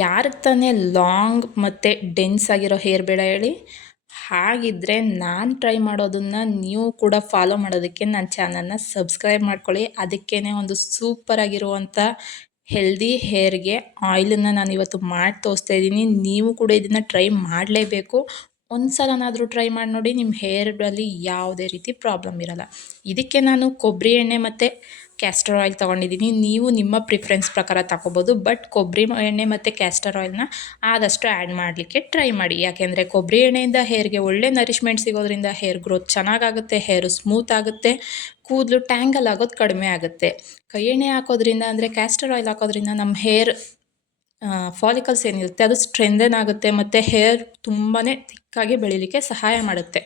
ಯಾರಿಗೆ ತಾನೇ ಲಾಂಗ್ ಮತ್ತು ಡೆನ್ಸ್ ಆಗಿರೋ ಹೇರ್ ಬೇಡ ಹೇಳಿ? ಹಾಗಿದ್ದರೆ ನಾನು ಟ್ರೈ ಮಾಡೋದನ್ನು ನೀವು ಕೂಡ ಫಾಲೋ ಮಾಡೋದಕ್ಕೆ ನನ್ನ ಚಾನಲ್ನ ಸಬ್ಸ್ಕ್ರೈಬ್ ಮಾಡ್ಕೊಳ್ಳಿ. ಅದಕ್ಕೇ ಒಂದು ಸೂಪರಾಗಿರುವಂಥ ಹೆಲ್ದಿ ಹೇರ್ಗೆ ಆಯಿಲನ್ನು ನಾನು ಇವತ್ತು ಮಾಡಿ ತೋರಿಸ್ತಾ ಇದ್ದೀನಿ. ನೀವು ಕೂಡ ಇದನ್ನು ಟ್ರೈ ಮಾಡಲೇಬೇಕು. ಒಂದು ಸಲನಾದರೂ ಟ್ರೈ ಮಾಡಿ ನೋಡಿ, ನಿಮ್ಮ ಹೇರಲ್ಲಿ ಯಾವುದೇ ರೀತಿ ಪ್ರಾಬ್ಲಮ್ ಇರಲ್ಲ. ಇದಕ್ಕೆ ನಾನು ಕೊಬ್ಬರಿ ಎಣ್ಣೆ ಮತ್ತು ಕ್ಯಾಸ್ಟರ್ ಆಯಿಲ್ ತೊಗೊಂಡಿದ್ದೀನಿ. ನೀವು ನಿಮ್ಮ ಪ್ರಿಫರೆನ್ಸ್ ಪ್ರಕಾರ ತಗೋಬೋದು. ಬಟ್ ಕೊಬ್ಬರಿ ಎಣ್ಣೆ ಮತ್ತು ಕ್ಯಾಸ್ಟರ್ ಆಯಿಲ್ನ ಆದಷ್ಟು ಆ್ಯಡ್ ಮಾಡಲಿಕ್ಕೆ ಟ್ರೈ ಮಾಡಿ. ಯಾಕೆಂದರೆ ಕೊಬ್ಬರಿ ಎಣ್ಣೆಯಿಂದ ಹೇರ್ಗೆ ಒಳ್ಳೆ ನರಿಷ್ಮೆಂಟ್ ಸಿಗೋದ್ರಿಂದ ಹೇರ್ ಗ್ರೋತ್ ಚೆನ್ನಾಗಾಗುತ್ತೆ, ಹೇರು ಸ್ಮೂತ್ ಆಗುತ್ತೆ, ಕೂದಲು ಟ್ಯಾಂಗಲ್ ಆಗೋದು ಕಡಿಮೆ ಆಗುತ್ತೆ. ಕೈ ಎಣ್ಣೆ ಹಾಕೋದ್ರಿಂದ ಅಂದರೆ ಕ್ಯಾಸ್ಟರ್ ಆಯಿಲ್ ಹಾಕೋದ್ರಿಂದ ನಮ್ಮ ಹೇರ್ ಫಾಲಿಕಲ್ಸ್ ಏನಿರುತ್ತೆ ಅದು ಸ್ಟ್ರೆಂದನ್ ಆಗುತ್ತೆ ಮತ್ತು ಹೇರ್ ತುಂಬಾ ತಿಕ್ಕಾಗಿ ಬೆಳೀಲಿಕ್ಕೆ ಸಹಾಯ ಮಾಡುತ್ತೆ.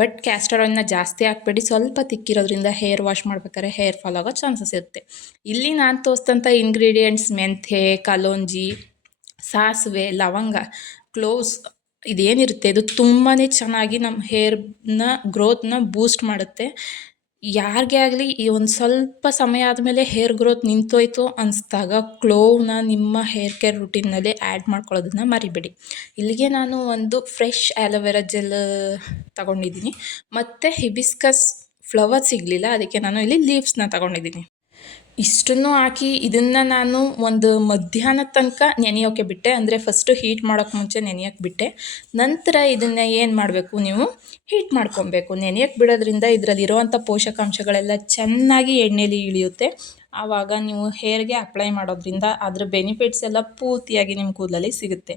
ಬಟ್ ಕ್ಯಾಸ್ಟರ್ ಆಯಿಲ್ನ ಜಾಸ್ತಿ ಹಾಕ್ಬೇಡಿ, ಸ್ವಲ್ಪ ತಿಕ್ಕಿರೋದ್ರಿಂದ ಹೇರ್ ವಾಶ್ ಮಾಡ್ಬೇಕಾದ್ರೆ ಹೇರ್ ಫಾಲ್ ಆಗೋ ಚಾನ್ಸಸ್ ಇರುತ್ತೆ. ಇಲ್ಲಿ ನಾನು ತೋರಿಸಿದಂಥ ಇಂಗ್ರೀಡಿಯೆಂಟ್ಸ್ ಮೆಂತ್ಯೆ, ಕಲೋಂಜಿ, ಸಾಸಿವೆ, ಲವಂಗ, ಕ್ಲೋವ್ಸ್ ಇದೇನಿರುತ್ತೆ ಇದು ತುಂಬಾ ಚೆನ್ನಾಗಿ ನಮ್ಮ ಹೇರ್ನ ಗ್ರೋತ್ನ ಬೂಸ್ಟ್ ಮಾಡುತ್ತೆ. ಯಾರಿಗೇ ಆಗಲಿ ಈ ಒಂದು ಸ್ವಲ್ಪ ಸಮಯ ಆದಮೇಲೆ ಹೇರ್ ಗ್ರೋತ್ ನಿಂತೋಯ್ತು ಅನಿಸ್ದಾಗ ಕ್ಲೋವ್ನ ನಿಮ್ಮ ಹೇರ್ ಕೇರ್ ರುಟೀನ್ನಲ್ಲಿ ಆ್ಯಡ್ ಮಾಡ್ಕೊಳ್ಳೋದನ್ನು ಮರಿಬೇಡಿ. ಇಲ್ಲಿಗೆ ನಾನು ಒಂದು ಫ್ರೆಶ್ ಆ್ಯಲೋವೆರಾ ಜೆಲ್ ತಗೊಂಡಿದ್ದೀನಿ ಮತ್ತು ಹಿಬಿಸ್ಕಸ್ ಫ್ಲವರ್ ಸಿಗಲಿಲ್ಲ, ಅದಕ್ಕೆ ನಾನು ಇಲ್ಲಿ ಲೀವ್ಸ್ನ ತಗೊಂಡಿದ್ದೀನಿ. ಇಷ್ಟನ್ನು ಹಾಕಿ ಇದನ್ನು ನಾನು ಒಂದು ಮಧ್ಯಾಹ್ನದ ತನಕ ನೆನೆಯೋಕ್ಕೆ ಬಿಟ್ಟೆ. ಅಂದರೆ ಫಸ್ಟು ಹೀಟ್ ಮಾಡೋಕ್ಕೆ ಮುಂಚೆ ನೆನೆಯೋಕ್ಕೆ ಬಿಟ್ಟೆ. ನಂತರ ಇದನ್ನು ಏನು ಮಾಡಬೇಕು, ನೀವು ಹೀಟ್ ಮಾಡ್ಕೊಬೇಕು. ನೆನೆಯೋಕ್ಕೆ ಬಿಡೋದ್ರಿಂದ ಇದರಲ್ಲಿರುವಂಥ ಪೋಷಕಾಂಶಗಳೆಲ್ಲ ಚೆನ್ನಾಗಿ ಎಣ್ಣೆಲಿ ಇಳಿಯುತ್ತೆ. ಆವಾಗ ನೀವು ಹೇರ್ಗೆ ಅಪ್ಲೈ ಮಾಡೋದ್ರಿಂದ ಅದರ ಬೆನಿಫಿಟ್ಸ್ ಎಲ್ಲ ಪೂರ್ತಿಯಾಗಿ ನಿಮ್ಮ ಕೂದಲಲ್ಲಿ ಸಿಗುತ್ತೆ.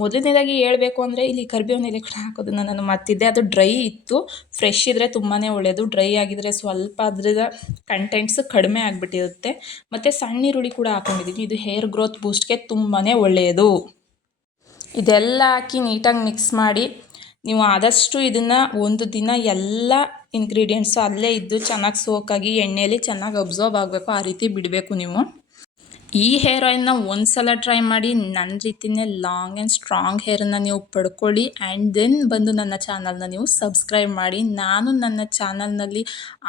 ಮೊದಲನೇದಾಗಿ ಹೇಳಬೇಕು ಅಂದರೆ ಇಲ್ಲಿ ಕರಿಬೇವಿನ ಎಲೆ ಕೂಡ ಹಾಕೋದನ್ನು ನಾನು ಮರ್ತಿದ್ದೆ. ಅದು ಡ್ರೈ ಇತ್ತು. ಫ್ರೆಶ್ ಇದ್ದರೆ ತುಂಬಾ ಒಳ್ಳೆಯದು. ಡ್ರೈ ಆಗಿದ್ದರೆ ಸ್ವಲ್ಪ ಅದರ ಕಂಟೆಂಟ್ಸ್ ಕಡಿಮೆ ಆಗಿಬಿಟ್ಟಿರುತ್ತೆ. ಮತ್ತು ಸಣ್ಣ ಈರುಳ್ಳಿ ಕೂಡ ಹಾಕ್ಕೊಂಡಿದ್ದೀನಿ. ಇದು ಹೇರ್ ಗ್ರೋತ್ ಬೂಸ್ಟ್ಗೆ ತುಂಬಾ ಒಳ್ಳೆಯದು. ಇದೆಲ್ಲ ಹಾಕಿ ನೀಟಾಗಿ ಮಿಕ್ಸ್ ಮಾಡಿ ನೀವು ಆದಷ್ಟು ಇದನ್ನು ಒಂದು ದಿನ ಎಲ್ಲ ಇಂಗ್ರೀಡಿಯೆಂಟ್ಸು ಅಲ್ಲೇ ಇದ್ದು ಚೆನ್ನಾಗಿ ಸೋಕಾಗಿ ಎಣ್ಣೆಯಲ್ಲಿ ಚೆನ್ನಾಗಿ ಅಬ್ಸರ್ವ್ ಆಗಬೇಕು, ಆ ರೀತಿ ಬಿಡಬೇಕು ನೀವು. ಈ ಹೇರ್ ಆಯಿಲ್ನ ಒಂದು ಸಲ ಟ್ರೈ ಮಾಡಿ, ನನ್ನ ರೀತಿಯೇ ಲಾಂಗ್ ಆ್ಯಂಡ್ ಸ್ಟ್ರಾಂಗ್ ಹೇರನ್ನು ನೀವು ಪಡ್ಕೊಳ್ಳಿ. ಆ್ಯಂಡ್ ದೆನ್ ಬಂದು ನನ್ನ ಚಾನಲ್ನ ನೀವು ಸಬ್ಸ್ಕ್ರೈಬ್ ಮಾಡಿ. ನಾನು ನನ್ನ ಚಾನಲ್ನಲ್ಲಿ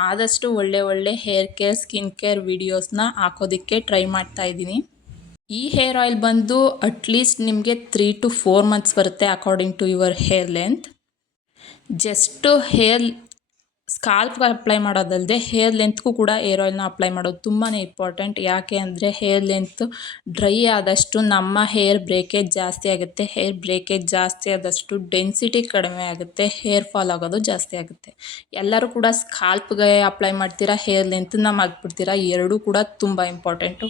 ಆದಷ್ಟು ಒಳ್ಳೆ ಹೇರ್ ಕೇರ್, ಸ್ಕಿನ್ ಕೇರ್ ವಿಡಿಯೋಸ್ನ ಹಾಕೋದಕ್ಕೆ ಟ್ರೈ ಮಾಡ್ತಾಯಿದ್ದೀನಿ. ಈ ಹೇರ್ ಆಯಿಲ್ ಬಂದು ಅಟ್ಲೀಸ್ಟ್ ನಿಮಗೆ 3 to 4 months ಬರುತ್ತೆ according to your hair length. Just hair ಸ್ಕಾಲ್ಪ್ಗೆ ಅಪ್ಲೈ ಮಾಡೋದಲ್ಲದೆ ಹೇರ್ ಲೆಂತ್ಗೂ ಕೂಡ ಹೇರ್ ಆಯಿಲ್ನ ಅಪ್ಲೈ ಮಾಡೋದು ತುಂಬಾ ಇಂಪಾರ್ಟೆಂಟ್. ಯಾಕೆ ಅಂದರೆ ಹೇರ್ ಲೆಂತ್ ಡ್ರೈ ಆದಷ್ಟು ನಮ್ಮ ಹೇರ್ ಬ್ರೇಕೇಜ್ ಜಾಸ್ತಿ ಆಗುತ್ತೆ. ಹೇರ್ ಬ್ರೇಕೇಜ್ ಜಾಸ್ತಿ ಆದಷ್ಟು ಡೆನ್ಸಿಟಿ ಕಡಿಮೆ ಆಗುತ್ತೆ, ಹೇರ್ ಫಾಲ್ ಆಗೋದು ಜಾಸ್ತಿ ಆಗುತ್ತೆ. ಎಲ್ಲರೂ ಕೂಡ ಸ್ಕಾಲ್ಪ್ಗೆ ಅಪ್ಲೈ ಮಾಡ್ತೀರಾ, ಹೇರ್ ಲೆಂತನ್ನ ಮಾಡಿಬಿಡ್ತೀರಾ. ಎರಡೂ ಕೂಡ ತುಂಬ ಇಂಪಾರ್ಟೆಂಟು.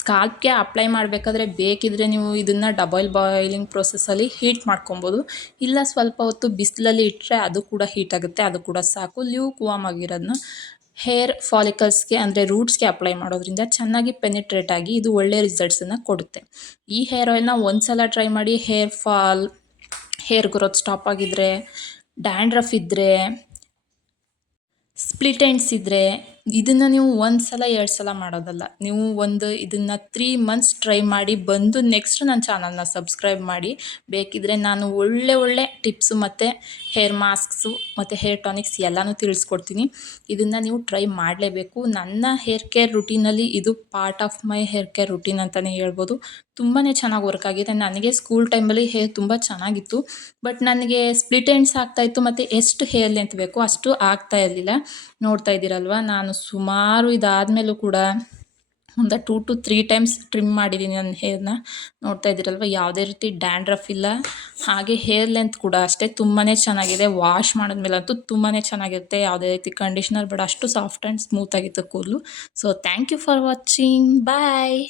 ಸ್ಕಾಲ್ಪ್ಗೆ ಅಪ್ಲೈ ಮಾಡಬೇಕಾದ್ರೆ ಬೇಕಿದ್ದರೆ ನೀವು ಇದನ್ನು ಡಬಲ್ ಬಾಯ್ಲಿಂಗ್ ಪ್ರೊಸೆಸ್ಸಲ್ಲಿ ಹೀಟ್ ಮಾಡ್ಕೊಬೋದು. ಇಲ್ಲ ಸ್ವಲ್ಪ ಹೊತ್ತು ಬಿಸಿಲಲ್ಲಿ ಇಟ್ಟರೆ ಅದು ಕೂಡ ಹೀಟ್ ಆಗುತ್ತೆ, ಅದು ಕೂಡ ಸಾಕು. ಲ್ಯೂಕ್ ವಾರ್ಮ್ ಆಗಿರೋದನ್ನ ಹೇರ್ ಫಾಲಿಕಲ್ಸ್ಗೆ ಅಂದರೆ ರೂಟ್ಸ್ಗೆ ಅಪ್ಲೈ ಮಾಡೋದ್ರಿಂದ ಚೆನ್ನಾಗಿ ಪೆನಿಟ್ರೇಟ್ ಆಗಿ ಇದು ಒಳ್ಳೆ ರಿಸಲ್ಟ್ಸನ್ನು ಕೊಡುತ್ತೆ. ಈ ಹೇರ್ ಆಯಿಲ್ನ ಒಂದು ಸಲ ಟ್ರೈ ಮಾಡಿ. Hair fall, hair growth stop ಆಗಿದ್ದರೆ, ಡ್ಯಾಂಡ್ರಫ್ ಇದ್ದರೆ, ಸ್ಪ್ಲಿಟ್ ಎಂಡ್ಸ್ ಇದ್ದರೆ ಇದನ್ನು ನೀವು 1 ಸಲ 2 ಸಲ ಮಾಡೋದಲ್ಲ. ನೀವು ಇದನ್ನು 3 months ಟ್ರೈ ಮಾಡಿ ಬಂದು ನೆಕ್ಸ್ಟ್ ನನ್ನ ಚಾನಲ್ನ ಸಬ್ಸ್ಕ್ರೈಬ್ ಮಾಡಿ. ಬೇಕಿದ್ದರೆ ನಾನು ಒಳ್ಳೆ ಟಿಪ್ಸು ಮತ್ತು ಹೇರ್ ಮಾಸ್ಕ್ಸು ಮತ್ತು ಹೇರ್ ಟಾನಿಕ್ಸ್ ಎಲ್ಲನೂ ತಿಳಿಸ್ಕೊಡ್ತೀನಿ. ಇದನ್ನು ನೀವು ಟ್ರೈ ಮಾಡಲೇಬೇಕು. ನನ್ನ ಹೇರ್ ಕೇರ್ ರುಟೀನಲ್ಲಿ ಇದು part of my hair care routine ಅಂತಲೇ ಹೇಳ್ಬೋದು. ತುಂಬಾ ಚೆನ್ನಾಗಿ ವರ್ಕ್ ಆಗಿದೆ. ನನಗೆ ಸ್ಕೂಲ್ ಟೈಮಲ್ಲಿ ಹೇರ್ ತುಂಬ ಚೆನ್ನಾಗಿತ್ತು. ಬಟ್ ನನಗೆ ಸ್ಪ್ಲಿಟ್ ಎಂಡ್ಸ್ ಆಗ್ತಾಯಿತ್ತು ಮತ್ತು ಎಷ್ಟು ಹೇರ್ ಲೆಂತ್ ಬೇಕೋ ಅಷ್ಟು ಆಗ್ತಾ ಇರಲಿಲ್ಲ. ನೋಡ್ತಾ ಇದ್ದೀರಲ್ವ, ನಾನು ಸುಮಾರು ಇದಾದಮೇಲೂ ಕೂಡ ಒಂದು 2 to 3 times ಟ್ರಿಮ್ ಮಾಡಿದ್ದೀನಿ ನನ್ನ ಹೇರ್ನ. ನೋಡ್ತಾ ಇದ್ದೀರಲ್ವ, ಯಾವುದೇ ರೀತಿ ಡ್ಯಾಂಡ್ರಫ್ ಇಲ್ಲ. ಹಾಗೆ ಹೇರ್ ಲೆಂತ್ ಕೂಡ ಅಷ್ಟೇ ತುಂಬಾ ಚೆನ್ನಾಗಿದೆ. ವಾಶ್ ಮಾಡಿದ್ಮೇಲಂತೂ ತುಂಬಾ ಚೆನ್ನಾಗಿರುತ್ತೆ. ಯಾವುದೇ ರೀತಿ ಕಂಡೀಷ್ನರ್ ಬೇಡ, ಅಷ್ಟು ಸಾಫ್ಟ್ ಆ್ಯಂಡ್ ಸ್ಮೂತ್ ಆಗಿತ್ತು ಕೂದಲು. So thank you for watching. Bye.